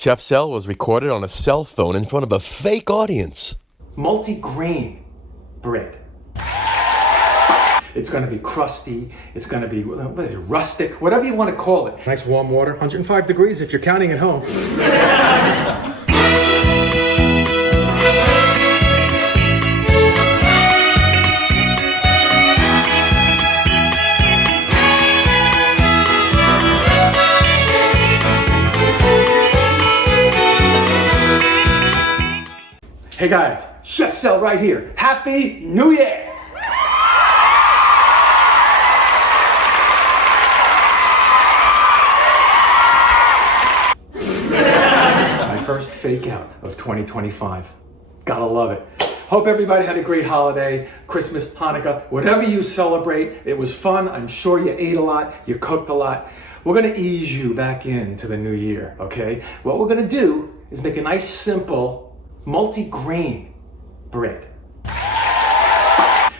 Chef Sel was recorded on a cell phone in front of a fake audience. Multi-grain bread. It's going to be crusty. It's going to be rustic, whatever you want to call it. Nice warm water, 105 degrees if you're counting at home. Hey guys, Chef Sel right here. Happy New Year! My first fake out of 2025. Gotta love it. Hope everybody had a great holiday, Christmas, Hanukkah, whatever you celebrate. It was fun. I'm sure you ate a lot, you cooked a lot. We're gonna ease you back into the new year, okay? What we're gonna do is make a nice, simple, multi-grain bread.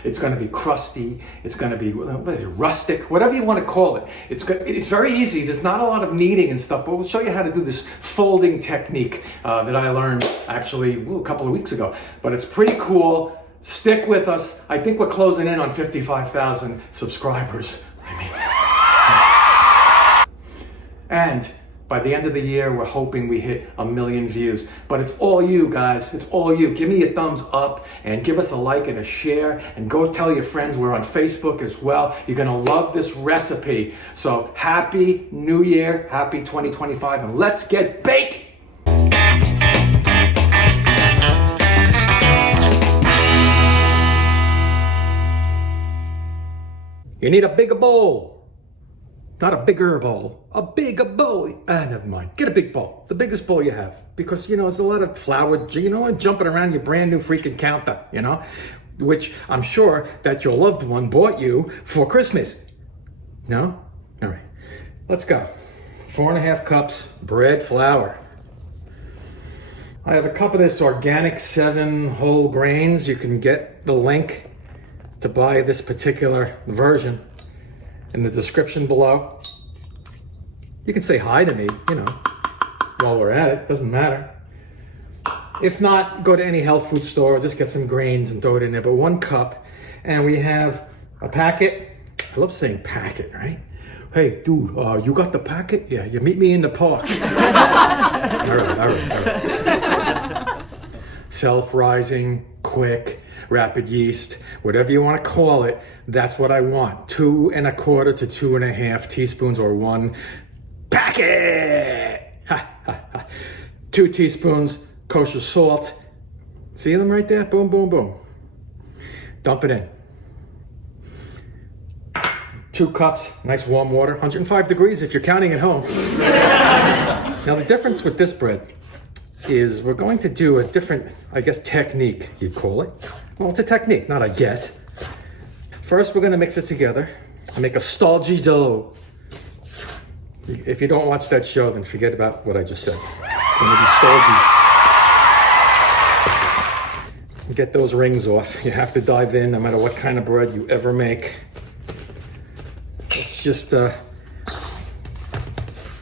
It's going to be crusty. It's going to be rustic, whatever you want to call it. It's very easy. There's not a lot of kneading and stuff, but we'll show you how to do this folding technique that I learned actually a couple of weeks ago. But it's pretty cool. Stick with us. I think we're closing in on 55,000 subscribers. And by the end of the year, we're hoping we hit 1 million views. But it's all you guys, it's all you. Give me a thumbs up and give us a like and a share and go tell your friends. We're on Facebook as well. You're gonna love this recipe. So happy New Year, happy 2025, and let's get baked. You need a bigger bowl. Not a bigger bowl, a bigger bowl. Never mind. Get a big bowl, the biggest bowl you have. Because, there's a lot of flour, jumping around your brand new freaking counter, which I'm sure that your loved one bought you for Christmas. No? All right. Let's go. 4.5 cups bread flour. I have a cup of this organic 7 whole grains. You can get the link to buy this particular version in the description below. You can say hi to me, while we're at it, doesn't matter. If not, go to any health food store, just get some grains and throw it in there, but 1 cup. And we have a packet. I love saying packet, right? Hey, dude, you got the packet? Yeah, you meet me in the park. All right. Self-rising, quick, rapid yeast, whatever you want to call it, that's what I want. 2¼ to 2½ teaspoons or 1 packet. 2 teaspoons kosher salt. See them right there? Boom, boom, boom. Dump it in. 2 cups, nice warm water, 105 degrees if you're counting at home. Now the difference with this bread is we're going to do a different, technique, you'd call it. Well, it's a technique, not I guess. First, we're going to mix it together and make a stodgy dough. If you don't watch that show, then forget about what I just said. It's going to be stodgy. Get those rings off. You have to dive in no matter what kind of bread you ever make. Let's just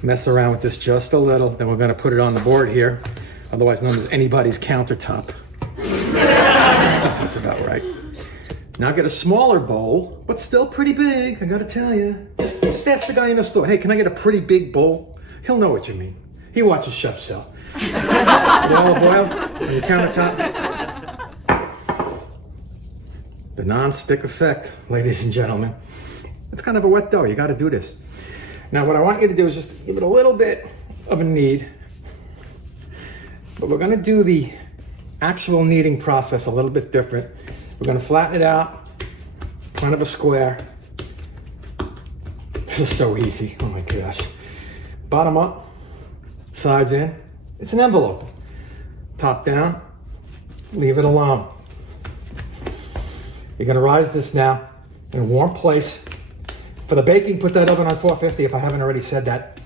mess around with this just a little. Then we're going to put it on the board here, otherwise known as anybody's countertop. I guess that's about right. Now get a smaller bowl, but still pretty big, I gotta tell you. Just ask the guy in the store, hey, can I get a pretty big bowl? He'll know what you mean. He watches Chef Sel. Olive oil on your countertop. The non-stick effect, ladies and gentlemen. It's kind of a wet dough, you gotta do this. Now what I want you to do is just give it a little bit of a knead. But we're gonna do the actual kneading process a little bit different. We're gonna flatten it out, kind of a square. This is so easy, oh my gosh. Bottom up, sides in. It's an envelope. Top down, leave it alone. You're gonna rise this now in a warm place. For the baking, put that oven on 450 if I haven't already said that.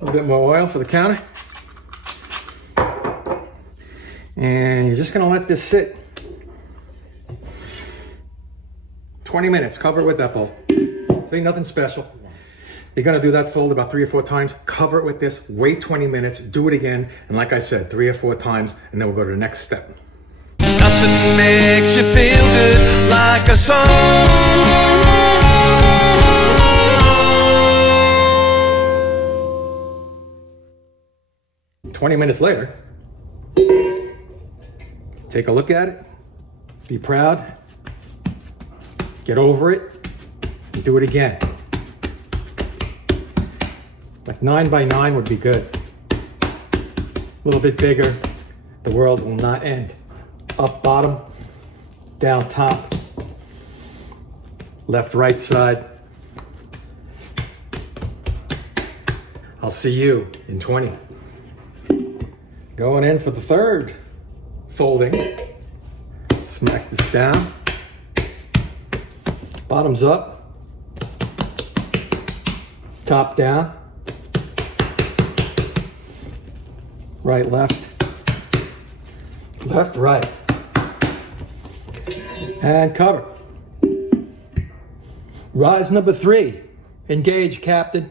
A little bit more oil for the counter. And you're just gonna let this sit 20 minutes, cover it with that bowl. See, nothing special. You're gonna do that fold about 3 or 4 times, cover it with this, wait 20 minutes, do it again, and like I said, 3 or 4 times, and then we'll go to the next step. Nothing makes you feel good like a song. 20 minutes later, take a look at it, be proud, get over it, and do it again. Like 9 by 9 would be good. A little bit bigger, the world will not end. Up bottom, down top, left right side. I'll see you in 20. Going in for the third folding. Smack this down. Bottoms up, top down, right, left, left, right, and cover. Rise number 3. Engage, Captain.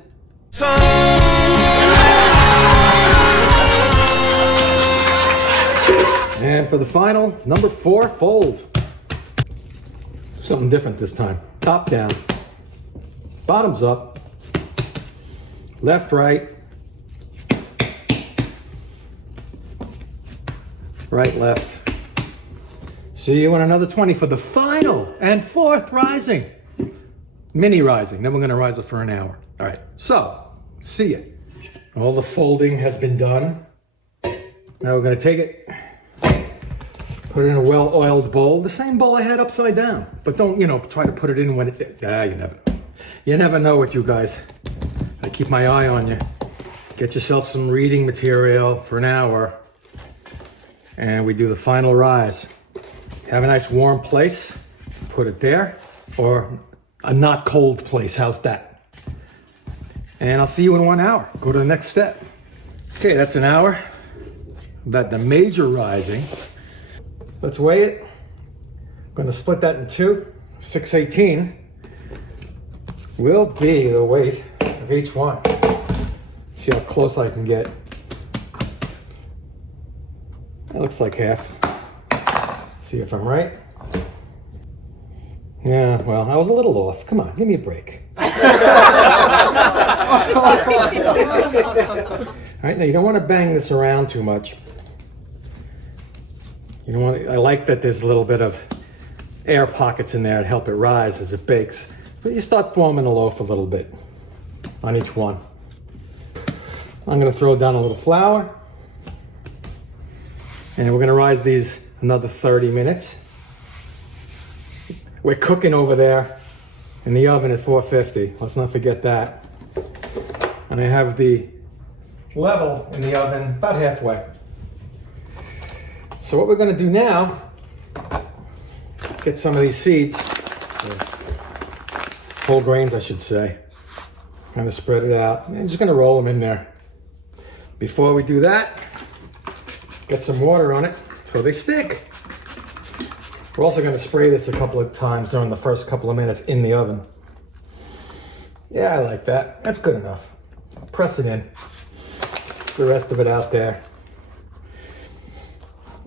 And for the final, number 4, fold. Something different this time. Top down, bottoms up, left, right, right, left. See you in another 20 for the final and 4th rising. Mini rising, then we're gonna rise it for an hour. All right, so, see it. All the folding has been done. Now we're gonna take it, put it in a well-oiled bowl, the same bowl I had upside down. But don't, try to put it in when it's, you never know with you guys. I keep my eye on you. Get yourself some reading material for an hour, and we do the final rise. Have a nice warm place, put it there, or a not cold place, how's that? And I'll see you in 1 hour. Go to the next step. Okay, that's an hour. About the major rising. Let's weigh it. I'm gonna split that in 2. 618 will be the weight of each one. See how close I can get. That looks like half. See if I'm right. Yeah, well, I was a little off. Come on, give me a break. All right, now you don't want to bang this around too much. You don't want to, I like that there's a little bit of air pockets in there to help it rise as it bakes. But you start forming a loaf a little bit on each one. I'm going to throw down a little flour. And we're going to rise these another 30 minutes. We're cooking over there in the oven at 450. Let's not forget that. And I have the level in the oven about halfway. So what we're going to do now, get some of these seeds, whole grains I should say, kind of spread it out. And just going to roll them in there. Before we do that, get some water on it so they stick. We're also going to spray this a couple of times during the first couple of minutes in the oven. Yeah, I like that. That's good enough. Press it in. The rest of it out there.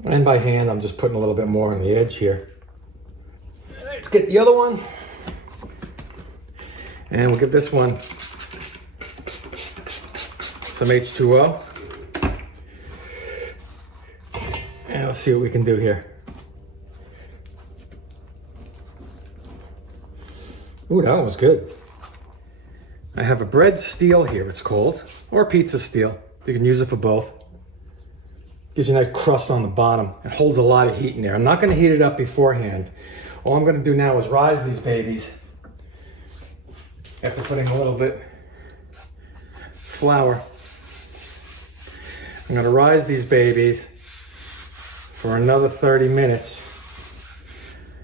And by hand, I'm just putting a little bit more on the edge here. Let's get the other one. And we'll give this one some H2O. And let's see what we can do here. Ooh, that one was good. I have a bread steel here, it's called, or pizza steel. You can use it for both. Gives you a nice crust on the bottom. It holds a lot of heat in there. I'm not going to heat it up beforehand. All I'm going to do now is rise these babies after putting a little bit flour. I'm going to rise these babies for another 30 minutes.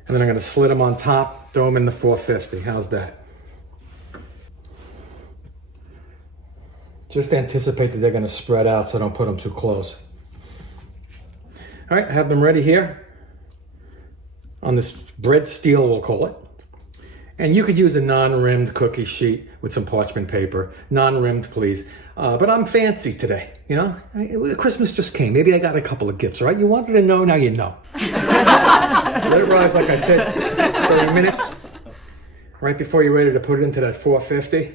And then I'm going to slit them on top, throw them in the 450. How's that? Just anticipate that they're going to spread out so don't put them too close. All right, I have them ready here on this bread steel, we'll call it. And you could use a non-rimmed cookie sheet with some parchment paper. Non-rimmed, please. But I'm fancy today, you know? Christmas just came. Maybe I got a couple of gifts, all right? You wanted to know, now you know. Let it rise, like I said, 30 minutes. Right before you're ready to put it into that 450.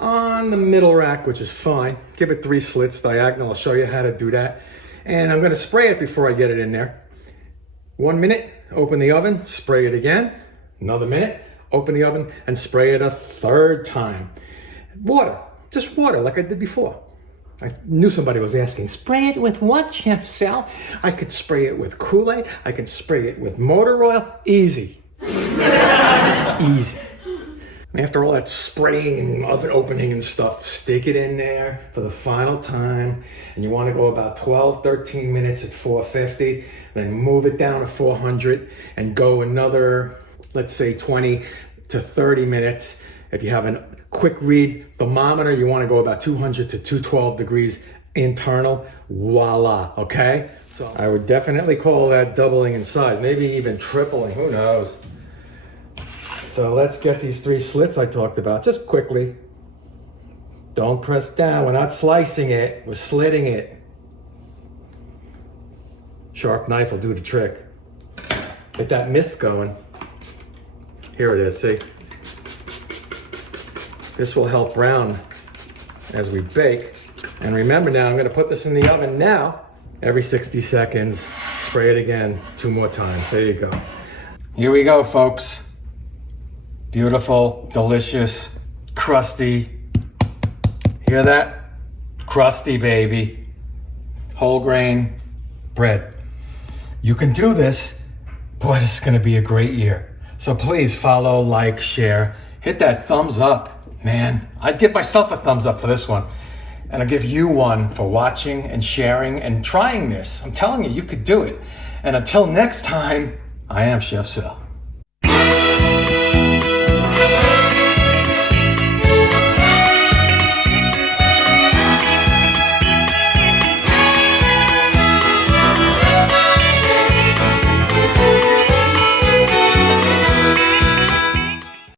On the middle rack, which is fine. Give it 3 slits diagonal. I'll show you how to do that. And I'm gonna spray it before I get it in there. 1 minute, open the oven, spray it again. Another minute, open the oven and spray it a 3rd time. Water, just water like I did before. I knew somebody was asking, spray it with what, Chef Sal? I could spray it with Kool-Aid. I could spray it with motor oil. Easy. Easy. After all that spraying and oven opening and stuff, stick it in there for the final time. And you want to go about 12, 13 minutes at 450. Then move it down to 400 and go another, let's say 20 to 30 minutes. If you have a quick read thermometer, you want to go about 200 to 212 degrees internal. Voila, okay? So I would definitely call that doubling in size, maybe even tripling, who knows? So let's get these 3 slits I talked about, just quickly. Don't press down, we're not slicing it, we're slitting it. Sharp knife will do the trick. Get that mist going. Here it is, see? This will help brown as we bake. And remember now, I'm gonna put this in the oven now. Every 60 seconds, spray it again 2 more times. There you go. Here we go, folks. Beautiful, delicious, crusty. Hear that? Crusty, baby. Whole grain bread. You can do this. Boy, this is gonna be a great year. So please follow, like, share. Hit that thumbs up. Man, I'd give myself a thumbs up for this one. And I'll give you one for watching and sharing and trying this. I'm telling you, you could do it. And until next time, I am Chef Sal.